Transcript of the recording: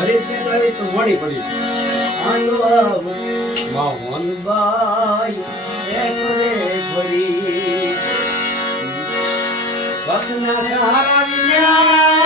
ભરીશ ને તો એવી તો મોડી પડી છે મોહનબાઈ એક રે ભરી સ્વપ્ન સહારા વિના